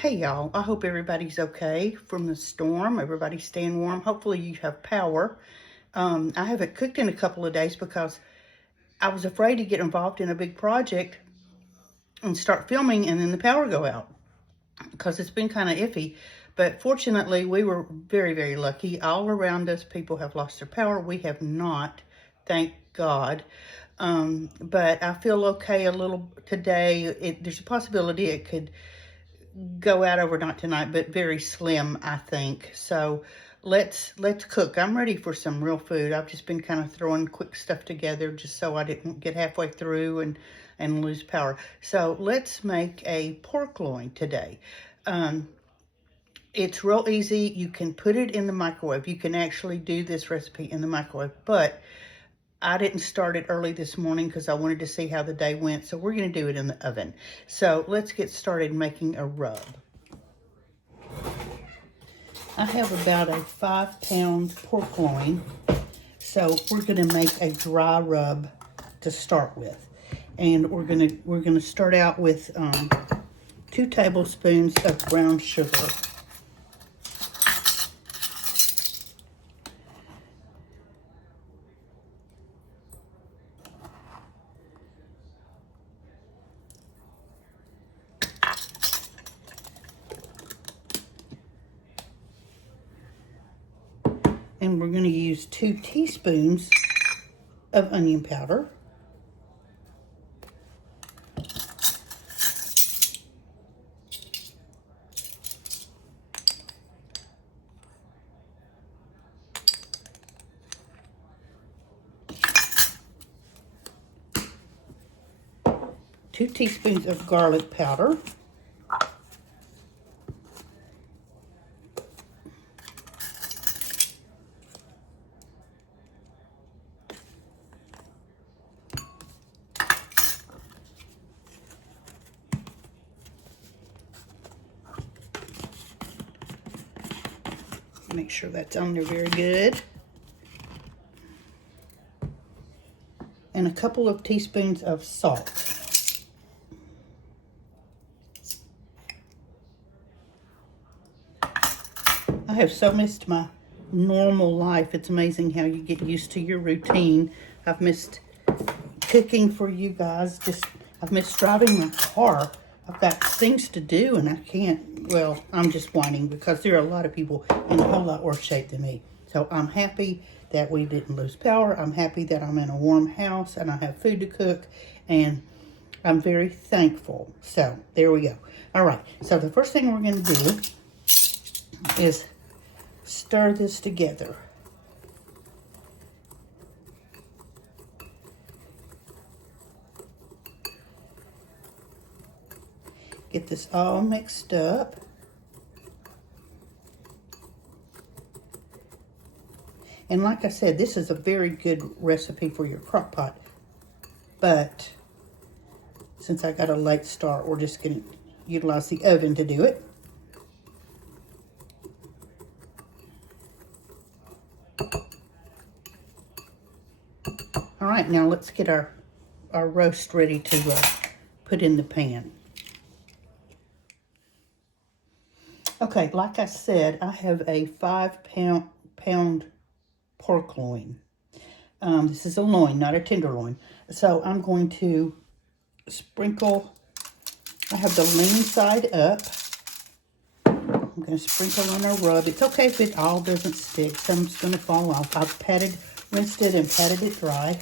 Hey y'all, I hope everybody's okay from the storm. Everybody's staying warm. Hopefully you have power. I haven't cooked in a couple of days because I was afraid to get involved in a big project and start filming and then the power go out because it's been kind of iffy. But fortunately, we were very, very lucky. All around us, people have lost their power. We have not, thank God. But I feel okay a little today. There's a possibility it could go out overnight tonight, but very slim, I think. So let's cook. I'm ready for some real food. I've just been kind of throwing quick stuff together just so I didn't get halfway through and lose power. So let's make a pork loin today. It's real easy. You can put it in the microwave. You can actually do this recipe in the microwave, but I didn't start it early this morning because I wanted to see how the day went. So we're going to do it in the oven. So let's get started making a rub. I have about a 5-pound pork loin. So we're going to make a dry rub to start with. And we're going to start out with 2 tablespoons of brown sugar. And we're going to use 2 teaspoons of onion powder. Two teaspoons of garlic powder. Make sure that's on there very good. And a couple of teaspoons of salt. I have so missed my normal life. It's amazing how you get used to your routine. I've missed cooking for you guys. I've missed driving my car. I've got things to do and I can't. Well, I'm just whining because there are a lot of people in a whole lot worse shape than me. So I'm happy that we didn't lose power. I'm happy that I'm in a warm house and I have food to cook, and I'm very thankful. So there we go. All right, so the first thing we're going to do is stir this together. Get this all mixed up. And like I said, this is a very good recipe for your crock pot. But since I got a late start, we're just going to utilize the oven to do it. All right, now let's get our roast ready to put in the pan. Okay, like I said, I have a 5-pound pork loin. This is a loin, not a tenderloin. So I'm going to sprinkle. I have the lean side up. I'm going to sprinkle on a rub. It's okay if it all doesn't stick. Some's going to fall off. I've rinsed it and patted it dry.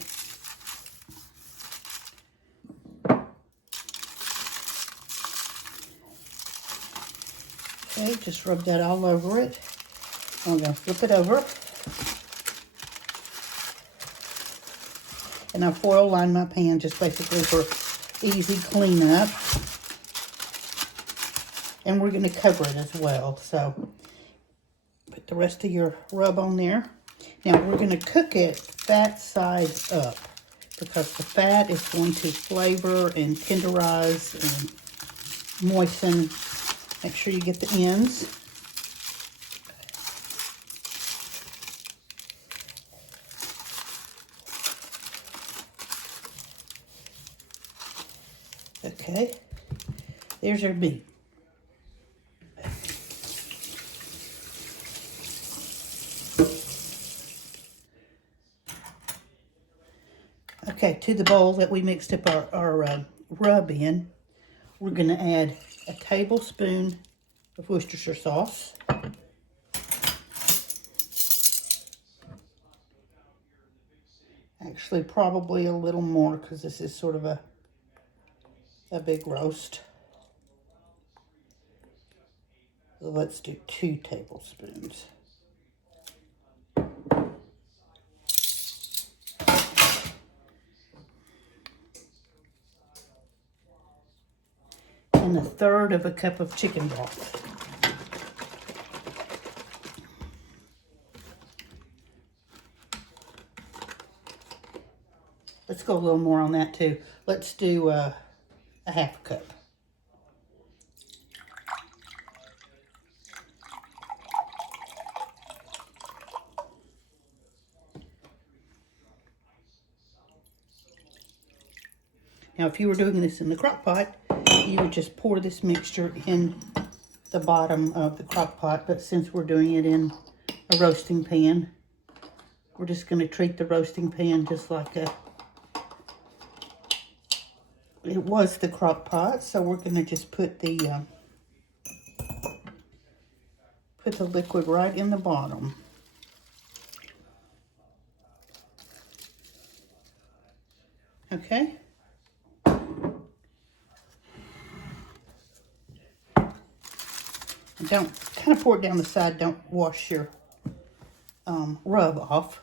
Okay, just rub that all over it. I'm going to flip it over. And I foil line my pan just basically for easy cleanup. And we're going to cover it as well. So put the rest of your rub on there. Now we're going to cook it fat side up because the fat is going to flavor and tenderize and moisten. Make sure you get the ends. Okay, there's our meat. to the bowl that we mixed up our rub in, we're going to add a tablespoon of Worcestershire sauce. Actually, probably a little more because this is sort of a big roast. So let's do 2 tablespoons. And 1/3 of a cup of chicken broth. Let's go a little more on that too. Let's do a 1/2 cup. Now, if you were doing this in the crock pot, you would just pour this mixture in the bottom of the crock pot. But since we're doing it in a roasting pan, we're just going to treat the roasting pan just like it was the crock pot. So we're going to just put the liquid right in the bottom. Okay. And don't kind of pour it down the side. Don't wash your rub off.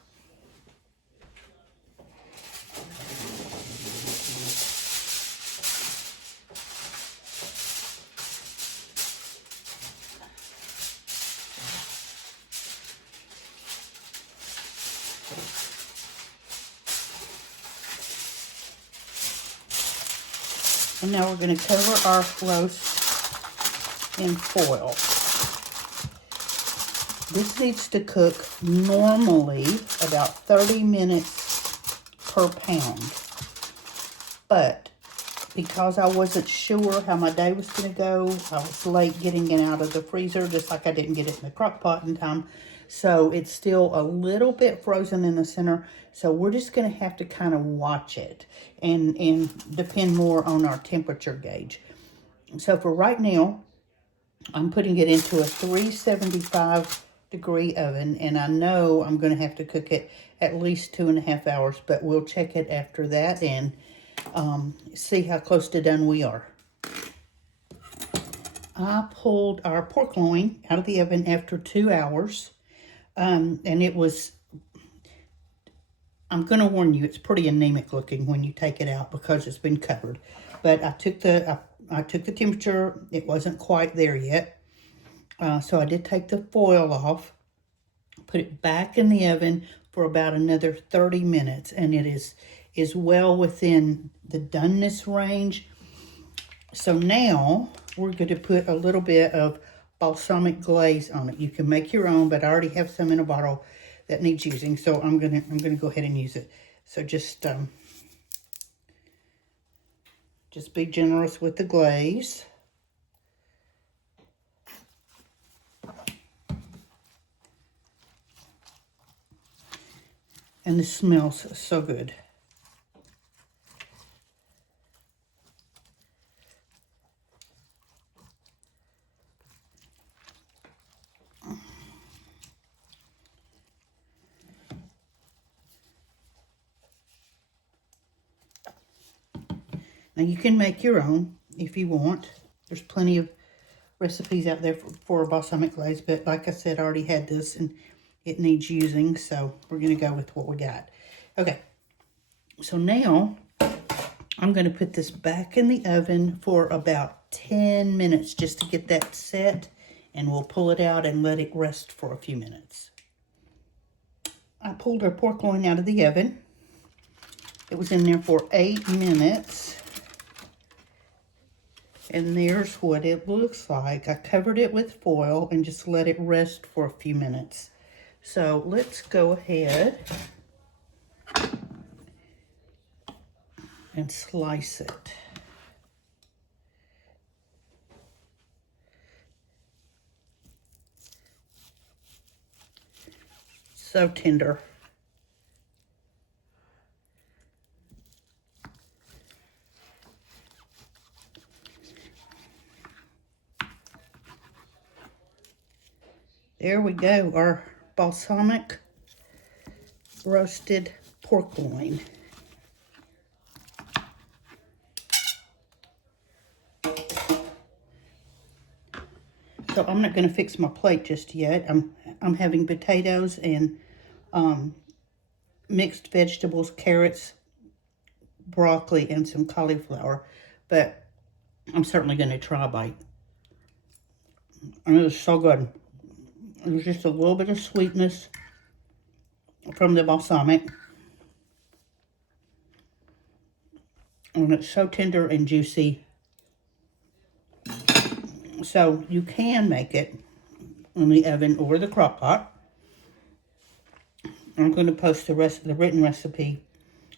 And now we're going to cover our roast in foil. This needs to cook normally about 30 minutes per pound. But because I wasn't sure how my day was going to go, I was late getting it out of the freezer, just like I didn't get it in the crock pot in time. So it's still a little bit frozen in the center. So we're just going to have to kind of watch it and depend more on our temperature gauge. So for right now, I'm putting it into a 375 degree oven, and I know I'm going to have to cook it at least 2.5 hours, but we'll check it after that and see how close to done we are. I pulled our pork loin out of the oven after 2 hours, and it was, I'm going to warn you, it's pretty anemic looking when you take it out because it's been covered. But I took the temperature. It wasn't quite there yet. So I did take the foil off, put it back in the oven for about another 30 minutes. And it is well within the doneness range. So now we're going to put a little bit of balsamic glaze on it. You can make your own, but I already have some in a bottle that needs using. So I'm gonna go ahead and use it. So just be generous with the glaze. And this smells so good. Now you can make your own if you want. There's plenty of recipes out there for a balsamic glaze, but like I said, I already had this and it needs using, so we're going to go with what we got. Okay, so now I'm going to put this back in the oven for about 10 minutes just to get that set, and we'll pull it out and let it rest for a few minutes. I pulled our pork loin out of the oven. It was in there for 8 minutes. And there's what it looks like. I covered it with foil and just let it rest for a few minutes. So let's go ahead and slice it. So tender. There we go, our balsamic roasted pork loin. So I'm not going to fix my plate just yet. I'm having potatoes and mixed vegetables, carrots, broccoli, and some cauliflower. But I'm certainly going to try a bite. And it was so good. There's just a little bit of sweetness from the balsamic. And it's so tender and juicy. So you can make it in the oven or the crock pot. I'm going to post the written recipe,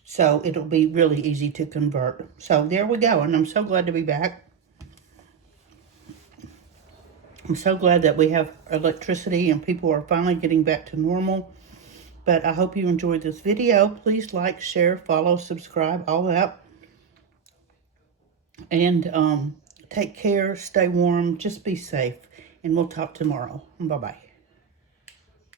so it'll be really easy to convert. So there we go, and I'm so glad to be back. I'm so glad that we have electricity and people are finally getting back to normal. But I hope you enjoyed this video. Please like, share, follow, subscribe, all that. And take care, stay warm, just be safe. And we'll talk tomorrow. Bye-bye.